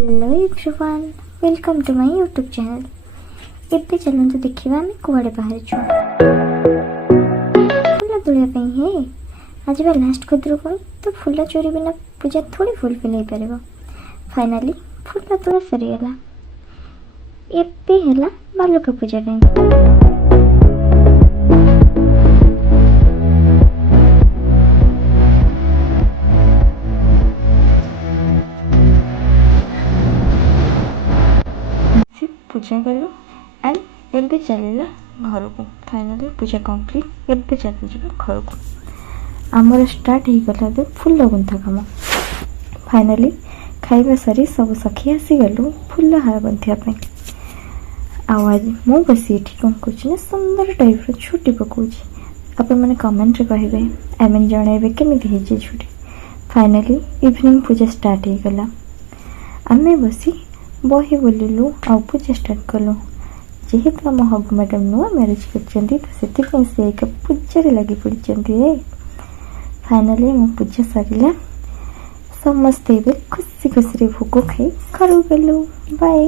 Hello everyone, welcome to my YouTube channel. एबे चलନ୍ତୁ ଦେଖିବା ଆମେ କୁଆଡ଼େ ବାହାରିଛୁ। फूल तोड़िया है आज बा लास्ट खुदरुकुणी, तो फूल चोरी बिना पूजा थोड़ी फुलफिल हो पार। फाइनाली फूल तोड़ा सरीगला। एबे हैला बालुका पूजा टाइम। पूजा कलु एंड एबे चलला घर को। फाइनाली पूजा कंप्लीट। एबे चल घर को। आमर स्टार्ट हो गला बे फूल गुंथा काम। फाइनाली खाइबा सरी सब सखी आसी गलु फूल हार गुंथिया आज मु बसी एठी कौन कुछ ना सुंदर टाइप रो छुट्टी पकाउची। अपन मैंने कमेंट रे कहिबे आई मीन जणेबे केमिति हे जे छुट्टी। फाइनाली इवनिंग पूजा स्टार्ट हो गला। आमे बसी बही बोलू आ पूजा स्टार्ट कलु। जेहेतु आम हबू मैडम नुआ मैरेज कर पूजा लगी पड़ी। फाइनाली मो पूजा सरिला। समस्ते खुशी खुशी भोग खाई घर गलु। बाय।